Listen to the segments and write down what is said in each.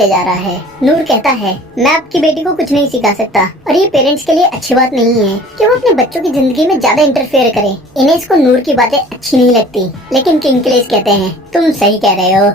बढ़ते जा रहा है। नूर कहता है, मैं आपकी बेटी को कुछ नहीं सिखा सकता और ये पेरेंट्स के लिए अच्छी बात नहीं है कि वो अपने बच्चों की जिंदगी में ज्यादा इंटरफेयर करे। इनेस को नूर की बातें अच्छी नहीं लगती, लेकिन किंकलेस कहते हैं, तुम सही कह रहे हो।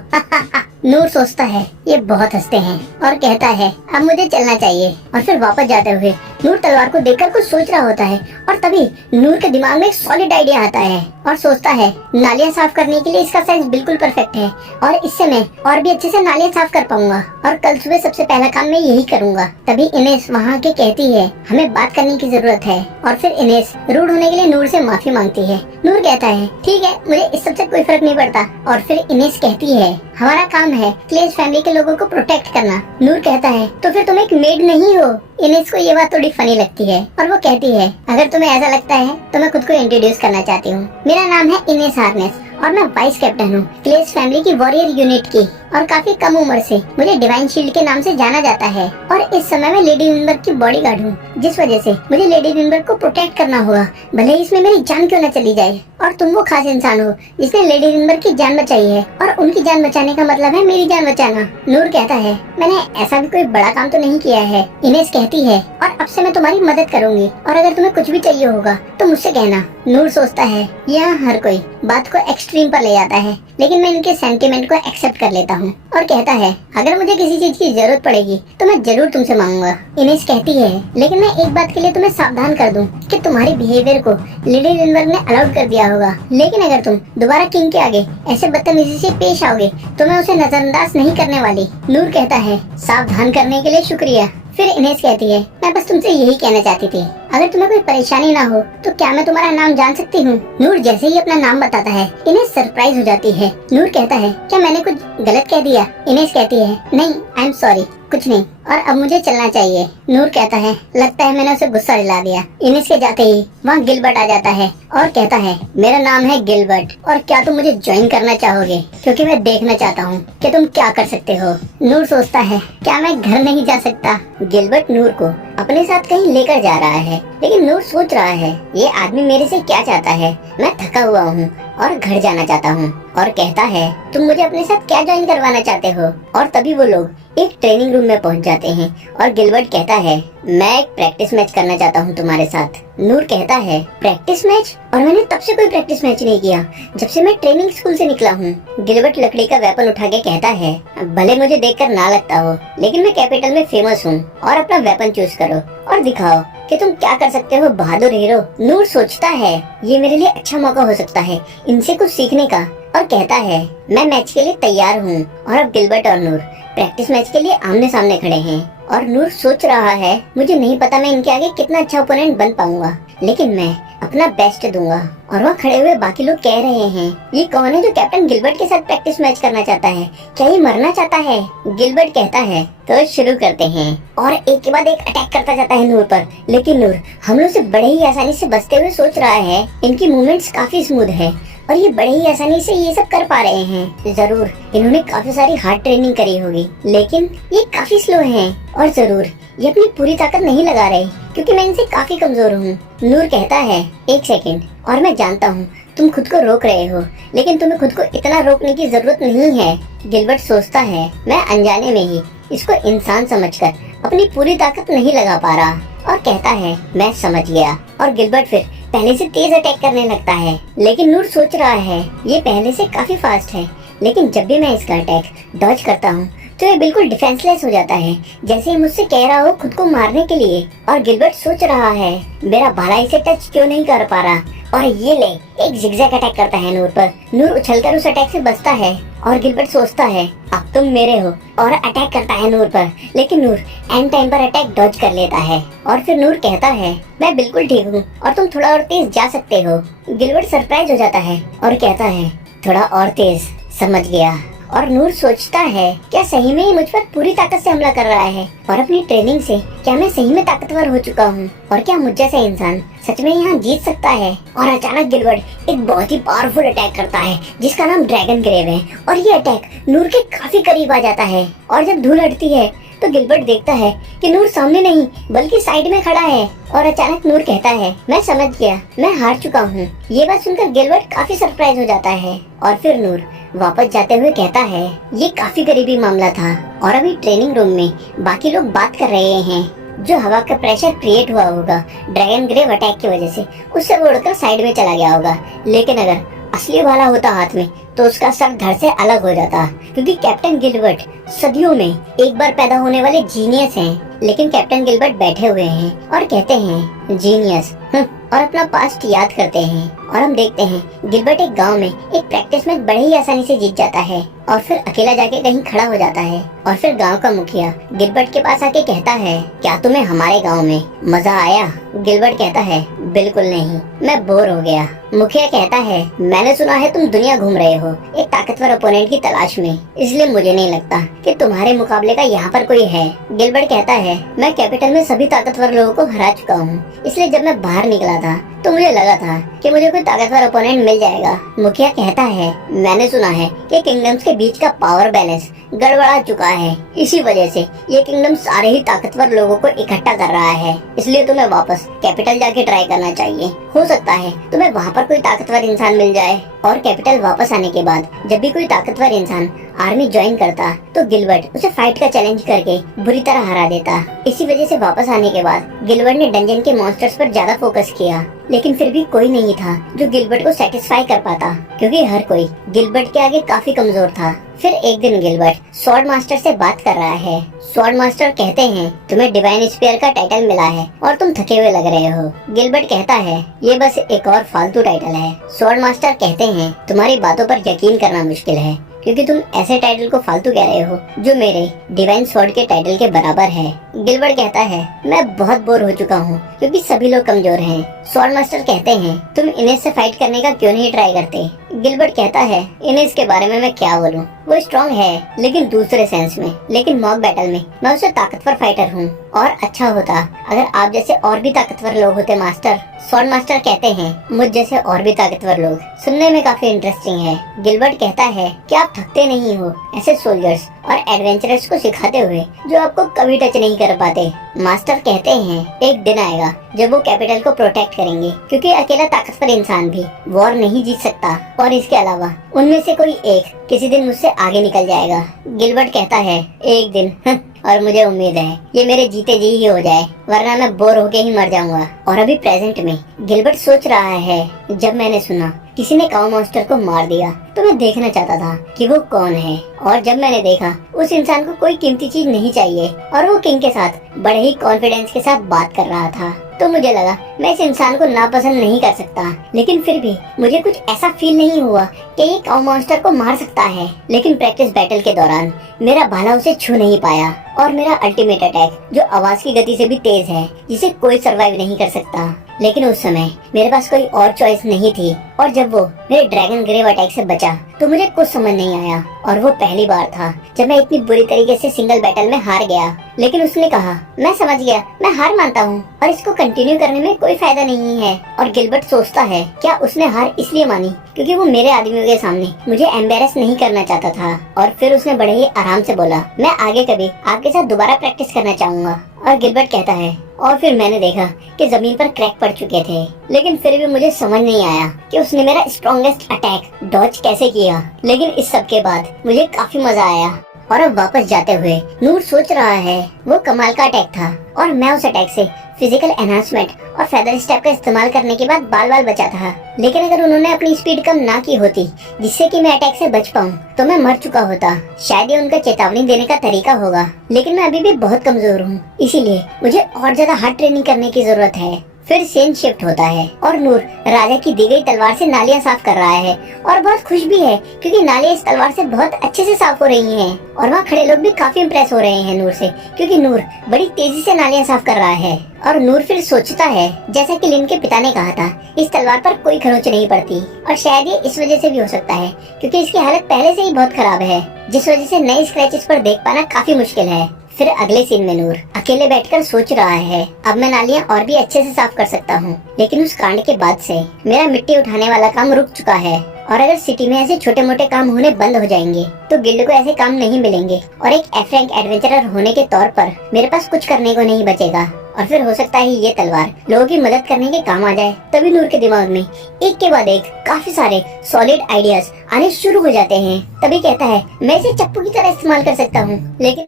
नूर सोचता है, ये बहुत हंसते हैं और कहता है, अब मुझे चलना चाहिए। और फिर वापस जाते हुए नूर तलवार को देखकर कुछ सोच रहा होता है और तभी नूर के दिमाग में एक सॉलिड आइडिया आता है और सोचता है, नालियाँ साफ करने के लिए इसका साइज बिल्कुल परफेक्ट है और इससे मैं और भी अच्छे से नालियाँ साफ कर पाऊंगा और कल सुबह सबसे पहला काम मैं यही करूंगा। तभी इनेस वहाँ के कहती है, हमें बात करने की जरूरत है। और फिर इनेस रूड होने के लिए नूर से माफी मांगती है। नूर कहता है, ठीक है, मुझे इस सबसे कोई फर्क नहीं पड़ता। और फिर इनेस कहती है, हमारा काम है क्लेज फैमिली के लोगों को प्रोटेक्ट करना। नूर कहता है, तो फिर तुम एक मेड नहीं हो। इनेस को ये बात थोड़ी फनी लगती है और वो कहती है, अगर तुम्हें ऐसा लगता है तो मैं खुद को इंट्रोड्यूस करना चाहती हूँ। मेरा नाम है इनेस हार्नेस और मैं वाइस कैप्टन हूँ क्लेज फैमिली की वॉरियर यूनिट की और काफी कम उम्र से मुझे डिवाइन शील्ड के नाम से जाना जाता है और इस समय मैं लेडी विनबर्ग की बॉडीगार्ड हूँ, जिस वजह से मुझे लेडी विनबर्ग को प्रोटेक्ट करना होगा, भले ही इसमें मेरी जान क्यों न चली जाए। और तुम वो खास इंसान हो जिसने लेडी विनबर्ग की जान बचाई है और उनकी जान बचाने का मतलब है मेरी जान बचाना। नूर कहता है, मैंने ऐसा भी कोई बड़ा काम तो नहीं किया है। इनेस कहती है, और अब से मैं तुम्हारी मदद करूंगी और अगर तुम्हें कुछ भी चाहिए होगा तो मुझसे कहना। नूर सोचता है, यहाँ हर कोई बात को एक्सट्रीम पर ले जाता है, लेकिन मैं इनके सेंटीमेंट को एक्सेप्ट कर लेता हूँ और कहता है, अगर मुझे किसी चीज की जरूरत पड़ेगी तो मैं जरूर तुमसे मांगूंगा। इनेस कहती है, लेकिन मैं एक बात के लिए तुम्हें सावधान कर दूं कि तुम्हारी बिहेवियर को लेडी विनबर्ग ने अलाउड कर दिया होगा, लेकिन अगर तुम दोबारा किंग के आगे ऐसे बदतमीजी से पेश आओगे तो मैं उसे नजरअंदाज नहीं करने वाली। नूर कहता है, सावधान करने के लिए शुक्रिया। फिर इनेस कहती है, मैं बस तुमसे यही कहना चाहती थी, अगर तुम्हें कोई परेशानी ना हो तो क्या मैं तुम्हारा नाम जान सकती हूँ। नूर जैसे ही अपना नाम बताता है, इनेस सरप्राइज हो जाती है। नूर कहता है, क्या मैंने कुछ गलत कह दिया? इनेस कहती है, नहीं, आई एम सॉरी, कुछ नहीं, और अब मुझे चलना चाहिए। नूर कहता है, लगता है मैंने उसे गुस्सा दिला दिया। इनेस के जाते ही वहाँ गिलबर्ट आ जाता है और कहता है, मेरा नाम है गिलबर्ट और क्या तुम मुझे ज्वाइन करना चाहोगे, क्योंकि मैं देखना चाहता हूँ कि तुम क्या कर सकते हो। नूर सोचता है, क्या मैं घर नहीं जा सकता? गिलबर्ट नूर को अपने साथ कहीं लेकर जा रहा है, लेकिन नूर सोच रहा है, ये आदमी मेरे से क्या चाहता है? मैं थका हुआ हूँ और घर जाना चाहता हूँ। और कहता है, तुम मुझे अपने साथ क्या ज्वाइन करवाना चाहते हो? और तभी वो लोग एक ट्रेनिंग रूम में पहुँच जाते हैं और गिलबर्ट कहता है, मैं एक प्रैक्टिस मैच करना चाहता हूँ तुम्हारे साथ। नूर कहता है, प्रैक्टिस मैच? और मैंने तब से कोई प्रैक्टिस मैच नहीं किया जब से मैं ट्रेनिंग स्कूल से निकला हूँ। गिलबर्ट लकड़ी का वेपन उठा के कहता है, भले मुझे देखकर ना लगता हो, लेकिन मैं कैपिटल में फेमस हूँ और अपना वेपन चूज करो और दिखाओ कि तुम क्या कर सकते हो, बहादुर हीरो। नूर सोचता है, ये मेरे लिए अच्छा मौका हो सकता है इनसे कुछ सीखने का और कहता है, मैं मैच के लिए तैयार हूँ। और अब गिलबर्ट और नूर प्रैक्टिस मैच के लिए आमने सामने खड़े हैं और नूर सोच रहा है, मुझे नहीं पता मैं इनके आगे कितना अच्छा ओपोनेंट बन पाऊंगा, लेकिन मैं अपना बेस्ट दूंगा। और वहाँ खड़े हुए बाकी लोग कह रहे हैं, ये कौन है जो कैप्टन गिलबर्ट के साथ प्रैक्टिस मैच करना चाहता है? क्या ये मरना चाहता है? गिलबर्ट कहता है, तो शुरू करते हैं। और एक के बाद एक अटैक करता जाता है नूर पर, लेकिन नूर हमलों से बड़े ही आसानी से बचते हुए सोच रहा है, इनकी मूवमेंट्स काफी स्मूथ है और ये बड़े ही आसानी से ये सब कर पा रहे हैं। जरूर इन्होंने काफी सारी हार्ड ट्रेनिंग करी होगी, लेकिन ये काफी स्लो हैं और जरूर ये अपनी पूरी ताकत नहीं लगा रहे क्योंकि मैं इनसे काफी कमजोर हूँ। नूर कहता है, एक सेकंड, और मैं जानता हूँ तुम खुद को रोक रहे हो, लेकिन तुम्हें खुद को इतना रोकने की जरूरत नहीं है। गिलबर्ट सोचता है, मैं अनजाने में ही इसको इंसान समझकर अपनी पूरी ताकत नहीं लगा पा रहा और कहता है, मैं समझ गया। और गिलबर्ट फिर पहले से तेज अटैक करने लगता है, लेकिन नूर सोच रहा है, ये पहले से काफी फास्ट है, लेकिन जब भी मैं इसका अटैक डॉज करता हूँ तो ये बिल्कुल डिफेंसलेस हो जाता है, जैसे ही मुझसे कह रहा हो खुद को मारने के लिए। और गिलबर्ट सोच रहा है, मेरा भाला इसे टच क्यों नहीं कर पा रहा? और ये ले, एक जिगजैग अटैक करता है नूर पर। नूर उछलकर उस अटैक से बचता है और गिलबर्ट सोचता है, अब तुम मेरे हो, और अटैक करता है नूर पर, लेकिन नूर एंड टाइम पर अटैक डॉज कर लेता है। और फिर नूर कहता है, मैं बिल्कुल ठीक हूँ और तुम थोड़ा और तेज जा सकते हो। गिलबर्ट सरप्राइज हो जाता है और कहता है, थोड़ा और तेज, समझ गया। और नूर सोचता है, क्या सही में ही मुझ पर पूरी ताकत से हमला कर रहा है? और अपनी ट्रेनिंग से क्या मैं सही में ताकतवर हो चुका हूँ? और क्या मुझ जैसा इंसान सच में यहाँ जीत सकता है? और अचानक गिलबर्ट एक बहुत ही पावरफुल अटैक करता है जिसका नाम ड्रैगन ग्रेव है और ये अटैक नूर के काफी करीब आ जाता है। और जब धूल हटती है तो गिलबर्ट देखता है कि नूर सामने नहीं बल्कि साइड में खड़ा है। और अचानक नूर कहता है, मैं समझ गया, मैं हार चुका हूँ। ये बात सुनकर गिलबर्ट काफी सरप्राइज हो जाता है। और फिर नूर वापस जाते हुए कहता है, ये काफी करीबी मामला था और अभी ट्रेनिंग रूम में बाकी लोग बात कर रहे हैं। जो हवा का प्रेशर क्रिएट हुआ होगा ड्रैगन ग्रेव अटैक की वजह से, उससे वो उड़कर साइड में चला गया होगा। लेकिन अगर असली भाला होता हाथ में तो उसका सर धड़ से अलग हो जाता, क्योंकि कैप्टन गिलबर्ट सदियों में एक बार पैदा होने वाले जीनियस हैं। लेकिन कैप्टन गिलबर्ट बैठे हुए हैं और कहते हैं, जीनियस, और अपना पास्ट याद करते हैं। और हम देखते हैं गिलबर्ट एक गांव में एक प्रैक्टिस मैच बड़े ही आसानी से जीत जाता है और फिर अकेला जाके कहीं खड़ा हो जाता है। और फिर गांव का मुखिया गिलबर्ट के पास आके कहता है, क्या तुम्हें हमारे गांव में मजा आया? गिलबर्ट कहता है, बिल्कुल नहीं, मैं बोर हो गया। मुखिया कहता है, मैंने सुना है तुम दुनिया घूम रहे हो एक ताकतवर ओपोनेंट की तलाश में, इसलिए मुझे नहीं लगता कि तुम्हारे मुकाबले का यहाँ पर कोई है। गिलबर्ट कहता है, मैं कैपिटल में सभी ताकतवर लोगों को हरा चुका हूँ, इसलिए जब मैं बाहर निकला था तो मुझे लगा था कि मुझे कोई ताकतवर ओपोनेंट मिल जाएगा। मुखिया कहता है, मैंने सुना है कि किंगडम्स के बीच का पावर बैलेंस गड़बड़ा चुका है, इसी वजह से ये किंगडम सारे ही ताकतवर लोगों को इकट्ठा कर रहा है, इसलिए तुम्हें वापस कैपिटल जाके ट्राई करना चाहिए। हो सकता है तुम्हें वहाँ पर कोई ताकतवर इंसान मिल जाए। और कैपिटल वापस आने के बाद जब भी कोई ताकतवर इंसान आर्मी ज्वाइन करता तो गिलबर्ट उसे फाइट का चैलेंज करके बुरी तरह हरा देता। इसी वजह से वापस आने के बाद गिलबर्ट ने डंजन के मॉन्स्टर्स पर ज्यादा फोकस किया, लेकिन फिर भी कोई नहीं था जो गिलबर्ट को सेटिस्फाई कर पाता, क्योंकि हर कोई गिलबर्ट के आगे काफी कमजोर था। फिर एक दिन गिलबर्ट स्वॉर्ड मास्टर से बात कर रहा है। स्वॉर्ड मास्टर कहते हैं, तुम्हें डिवाइन स्पीयर का टाइटल मिला है और तुम थके हुए लग रहे हो। गिलबर्ट कहता है, ये बस एक और फालतू टाइटल है। स्वॉर्ड मास्टर कहते हैं, तुम्हारी बातों पर यकीन करना मुश्किल है, क्योंकि तुम ऐसे टाइटल को फालतू कह रहे हो जो मेरे डिवाइन स्वॉर्ड के टाइटल के बराबर है। गिलबर्ट कहता है, मैं बहुत बोर हो चुका हूँ क्योंकि सभी लोग कमजोर हैं। स्वॉर्ड मास्टर कहते हैं, तुम इनेस से फाइट करने का क्यों नहीं ट्राई करते? गिलबर्ट कहता है, इनेस के बारे में मैं क्या बोलूं, वो स्ट्रॉन्ग है लेकिन दूसरे सेंस में, लेकिन मॉक बैटल में मैं उससे ताकतवर फाइटर हूँ। और अच्छा होता अगर आप जैसे और भी ताकतवर लोग होते मास्टर। स्वॉर्ड मास्टर कहते हैं, मुझ जैसे और भी ताकतवर लोग सुनने में काफी इंटरेस्टिंग है। गिलबर्ट कहता है, क्या आप थकते नहीं हो ऐसे सोल्जर्स और एडवेंचरर्स को सिखाते हुए जो आपको कभी टच नहीं कर पाते? मास्टर कहते हैं, एक दिन आएगा जब वो कैपिटल को प्रोटेक्ट करेंगे, क्योंकि अकेला ताकतवर इंसान भी वॉर नहीं जीत सकता, और इसके अलावा उनमें से कोई एक किसी दिन मुझसे आगे निकल जाएगा। गिलबर्ट कहता है, एक दिन और मुझे उम्मीद है ये मेरे जीते जी ही हो जाए, वरना मैं बोर होके ही मर जाऊंगा। और अभी प्रेजेंट में गिलबर्ट सोच रहा है, जब मैंने सुना किसी ने काऊ मॉन्स्टर को मार दिया तो मैं देखना चाहता था कि वो कौन है। और जब मैंने देखा उस इंसान को कोई कीमती चीज नहीं चाहिए और वो किंग के साथ बड़े ही कॉन्फिडेंस के साथ बात कर रहा था, तो मुझे लगा मैं इस इंसान को नापसंद नहीं कर सकता। लेकिन फिर भी मुझे कुछ ऐसा फील नहीं हुआ कि ये काऊ मॉन्स्टर को मार सकता है। लेकिन प्रैक्टिस बैटल के दौरान मेरा भाला उसे छू नहीं पाया, और मेरा अल्टीमेट अटैक जो आवाज की गति से भी तेज है, जिसे कोई सरवाइव नहीं कर सकता। लेकिन उस समय मेरे पास कोई और चॉइस नहीं थी, और जब वो मेरे ड्रैगन ग्रेव अटैक से बचा तो मुझे कुछ समझ नहीं आया। और वो पहली बार था जब मैं इतनी बुरी तरीके से सिंगल बैटल में हार गया। लेकिन उसने कहा, मैं समझ गया, मैं हार मानता हूँ और इसको कंटिन्यू करने में कोई फायदा नहीं है। और गिलबर्ट सोचता है, क्या उसने हार इसलिए मानी क्योंकि वो मेरे आदमियों के सामने मुझे एम्बेरस नहीं करना चाहता था? और फिर उसने बड़े ही आराम से बोला, मैं आगे कभी आपके साथ दोबारा प्रैक्टिस करना चाहूंगा। और गिलबर्ट कहता है, और फिर मैंने देखा कि जमीन पर क्रैक पड़ चुके थे, लेकिन फिर भी मुझे समझ नहीं आया कि उसने मेरा स्ट्रॉन्गेस्ट अटैक डॉज कैसे किया। लेकिन इस सब के बाद मुझे काफी मजा आया। और अब वापस जाते हुए नूर सोच रहा है, वो कमाल का अटैक था और मैं उस अटैक से फिजिकल एनहांसमेंट और फेदर स्टेप का इस्तेमाल करने के बाद बाल बाल बचा था। लेकिन अगर उन्होंने अपनी स्पीड कम ना की होती जिससे कि मैं अटैक से बच पाऊँ, तो मैं मर चुका होता। शायद ये उनका चेतावनी देने का तरीका होगा, लेकिन मैं अभी भी बहुत कमजोर हूँ, इसीलिए मुझे और ज्यादा हार्ड ट्रेनिंग करने की जरूरत है। फिर सीन शिफ्ट होता है और नूर राजा की दी गई तलवार से नालियां साफ कर रहा है और बहुत खुश भी है, क्योंकि नालियां इस तलवार से बहुत अच्छे से साफ हो रही हैं। और वहाँ खड़े लोग भी काफी इम्प्रेस हो रहे हैं नूर से, क्योंकि नूर बड़ी तेजी से नालियां साफ कर रहा है। और नूर फिर सोचता है, जैसा कि लिन के पिता ने कहा था, इस तलवार पर कोई खरोंच नहीं पड़ती, और शायद ये इस वजह से भी हो सकता है क्योंकि इसकी हालत पहले से ही बहुत खराब है, जिस वजह से नए स्क्रैचेस पर देख पाना काफी मुश्किल है। फिर अगले सीन में नूर अकेले बैठकर सोच रहा है, अब मैं नालियां और भी अच्छे से साफ कर सकता हूँ। लेकिन उस कांड के बाद से मेरा मिट्टी उठाने वाला काम रुक चुका है और अगर सिटी में ऐसे छोटे मोटे काम होने बंद हो जाएंगे तो गिल्ड को ऐसे काम नहीं मिलेंगे और एक एफ रैंक एडवेंचरर होने के तौर पर मेरे पास कुछ करने को नहीं बचेगा। और फिर हो सकता है ये तलवार लोगों की मदद करने के काम आ जाए। तभी नूर के दिमाग में एक के बाद एक काफी सारे सॉलिड आइडियाज आने शुरू हो जाते हैं। तभी कहता है मैं इसे चप्पू की तरह इस्तेमाल कर सकता हूँ, लेकिन